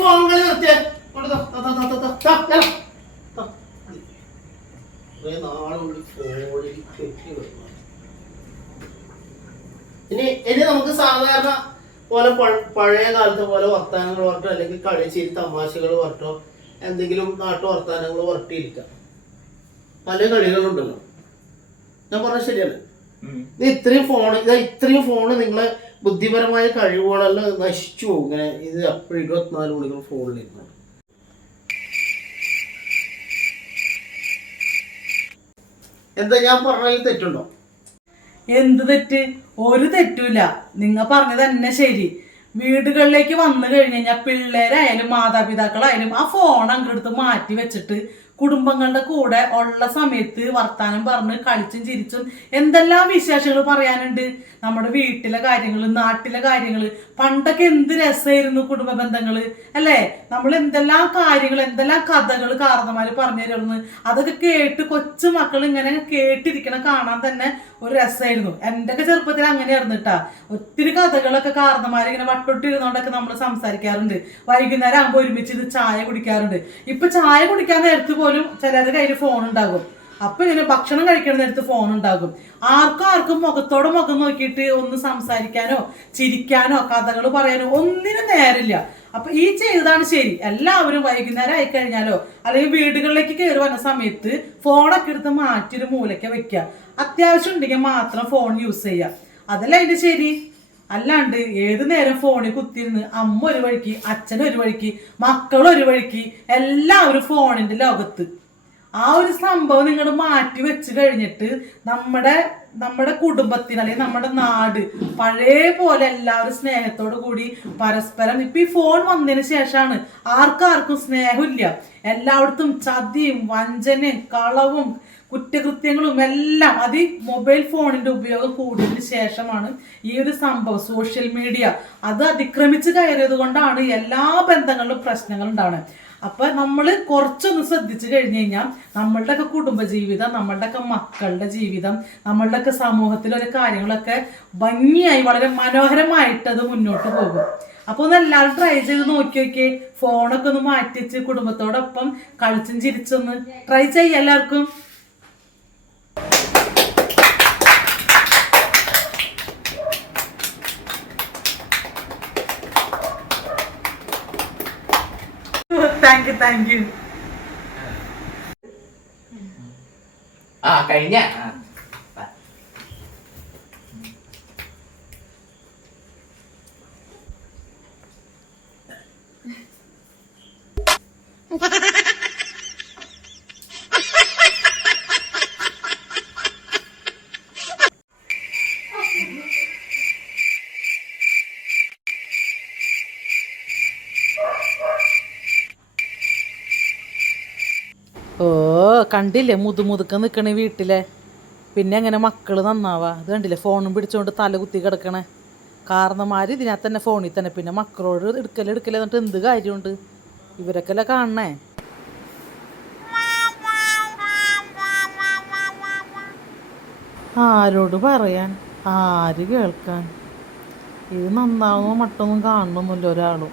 ഫോണുകൾ നിർത്തിയ ഇനി നമുക്ക് സാധാരണ പോലെ പഴയ കാലത്തെ പോലെ വർത്താനങ്ങൾ പറഞ്ഞോ അല്ലെങ്കിൽ കളിച്ചിരി തമാശകൾ പറഞ്ഞോ എന്തെങ്കിലും നാട്ടു വർത്താനങ്ങൾ പറഞ്ഞിരിക്കാം. പല കളികളുണ്ടല്ലോ. ഞാൻ പറഞ്ഞ ശരിയല്ലേ? ഇത്രയും ഫോണ് നിങ്ങളെ ബുദ്ധിപരമായ കഴിവുകളെല്ലാം നശിച്ചു പോകും. ഇങ്ങനെ ഇത് അപ്പോഴും 24 മണിക്കൂർ ഫോണിലിരുന്നു. എന്താ ഞാൻ പറഞ്ഞതിൽ തെറ്റുണ്ടോ? എന്ത് തെറ്റ്? ഒരു തെറ്റുമില്ല. നിങ്ങൾ പറഞ്ഞത് തന്നെ ശരി. വീടുകളിലേക്ക് വന്നു കഴിഞ്ഞ് കഴിഞ്ഞാൽ പിള്ളേരായാലും മാതാപിതാക്കളായാലും ആ ഫോൺ അങ്ങെടുത്ത് മാറ്റി വെച്ചിട്ട് കുടുംബങ്ങളുടെ കൂടെ ഉള്ള സമയത്ത് വർത്താനം പറഞ്ഞ് കളിച്ചും ചിരിച്ചും എന്തെല്ലാം വിശേഷങ്ങൾ പറയാനുണ്ട്. നമ്മുടെ വീട്ടിലെ കാര്യങ്ങൾ, നാട്ടിലെ കാര്യങ്ങൾ. പണ്ടൊക്കെ എന്ത് രസമായിരുന്നു കുടുംബ ബന്ധങ്ങൾ അല്ലേ? നമ്മൾ എന്തെല്ലാം കാര്യങ്ങൾ, എന്തെല്ലാം കഥകൾ കാരണന്മാര് പറഞ്ഞു തരുന്നു. അതൊക്കെ കേട്ട് കൊച്ചു മക്കൾ ഇങ്ങനെ കേട്ടിരിക്കണം കാണാൻ തന്നെ ഒരു രസമായിരുന്നു. എന്റെയൊക്കെ ചെറുപ്പത്തിൽ അങ്ങനെയായിരുന്നു കേട്ടാ. ഒത്തിരി കഥകളൊക്കെ കാരണന്മാര് ഇങ്ങനെ വട്ടൊട്ടിരുന്നോണ്ടൊക്കെ നമ്മൾ സംസാരിക്കാറുണ്ട്. വൈകുന്നേരം ആകുമ്പോൾ ഒരുമിച്ച് ഇത് ചായ കുടിക്കാറുണ്ട്. ഇപ്പൊ ചായ കുടിക്കാൻ നേരത്ത് പോലും ചിലരുടെ കയ്യിൽ ഫോൺ ഉണ്ടാകും. അപ്പൊ ഇങ്ങനെ ഭക്ഷണം കഴിക്കുന്ന നേരത്ത് ഫോൺ ഉണ്ടാകും. ആർക്കും മുഖത്തോടെ മുഖം നോക്കിയിട്ട് ഒന്ന് സംസാരിക്കാനോ ചിരിക്കാനോ കഥകൾ പറയാനോ ഒന്നിനും നേരില്ല. അപ്പൊ ഈ ചെയ്തതാണ് ശരി. എല്ലാവരും വൈകുന്നേരം ആയിക്കഴിഞ്ഞാലോ അല്ലെങ്കിൽ വീടുകളിലേക്ക് കയറി വന്ന സമയത്ത് ഫോണൊക്കെ എടുത്ത് മാറ്റിയൊരു മൂലയ്ക്ക് വെക്കുക. അത്യാവശ്യം ഉണ്ടെങ്കിൽ മാത്രം ഫോൺ യൂസ് ചെയ്യുക. അതല്ല അതിന്റെ ശരി. അല്ലാണ്ട് ഏത് നേരം ഫോണിൽ കുത്തിയിരുന്ന് അമ്മ ഒരു വഴിക്ക്, അച്ഛൻ ഒരു വഴിക്ക്, മക്കളൊരു വഴിക്ക്, എല്ലാവരും ഫോണിന്റെ ലോകത്ത്. ആ ഒരു സംഭവം നിങ്ങൾ മാറ്റി വെച്ച് കഴിഞ്ഞിട്ട് നമ്മുടെ കുടുംബത്തിന് അല്ലെങ്കിൽ നമ്മുടെ നാട് പഴയ പോലെ എല്ലാവരും സ്നേഹത്തോടു കൂടി പരസ്പരം. ഇപ്പൊ ഈ ഫോൺ വന്നതിന് ശേഷമാണ് ആർക്കും സ്നേഹമില്ല. എല്ലായിടത്തും ചതിയും വഞ്ചനയും കളവും കുറ്റകൃത്യങ്ങളും എല്ലാം അത് മൊബൈൽ ഫോണിന്റെ ഉപയോഗം കൂടിയതിന് ശേഷമാണ് ഈ ഒരു സംഭവം. സോഷ്യൽ മീഡിയ അത് അതിക്രമിച്ച് കയറിയത് കൊണ്ടാണ് എല്ലാ ബന്ധങ്ങളിലും പ്രശ്നങ്ങൾ ഉണ്ടാവുന്നത്. അപ്പൊ നമ്മൾ കുറച്ചൊന്ന് ശ്രദ്ധിച്ചു കഴിഞ്ഞു കഴിഞ്ഞാൽ നമ്മളുടെയൊക്കെ കുടുംബജീവിതം, നമ്മളുടെയൊക്കെ മക്കളുടെ ജീവിതം, നമ്മളുടെയൊക്കെ സമൂഹത്തിലൊരു കാര്യങ്ങളൊക്കെ ഭംഗിയായി വളരെ മനോഹരമായിട്ട് അത് മുന്നോട്ട് പോകും. അപ്പൊ ഒന്ന് എല്ലാവരും ട്രൈ ചെയ്ത് നോക്കിയൊക്കെ ഫോണൊക്കെ ഒന്ന് മാറ്റി വെച്ച് കുടുംബത്തോടൊപ്പം കളിച്ചും ചിരിച്ചൊന്ന് ട്രൈ ചെയ്യാം എല്ലാവർക്കും. Thank you. കഴിഞ്ഞ ഓ കണ്ടില്ലേ മുതുക്ക നിൽക്കണേ വീട്ടിലെ. പിന്നെ എങ്ങനെ മക്കള് നന്നാവാ? അത് കണ്ടില്ലേ ഫോണും പിടിച്ചോണ്ട് തല കുത്തി കിടക്കണേ. കാരണന്മാര് ഇതിനകത്ത് തന്നെ ഫോണിൽ തന്നെ. പിന്നെ മക്കളോട് എടുക്കല് എന്നിട്ട് എന്ത് കാര്യമുണ്ട്? ഇവരൊക്കെ അല്ലേ കാണണേ. ആരോട് പറയാൻ, ആര് കേൾക്കാൻ? ഇത് നന്നാവുന്ന മട്ടൊന്നും കാണണമെന്നില്ല ഒരാളും.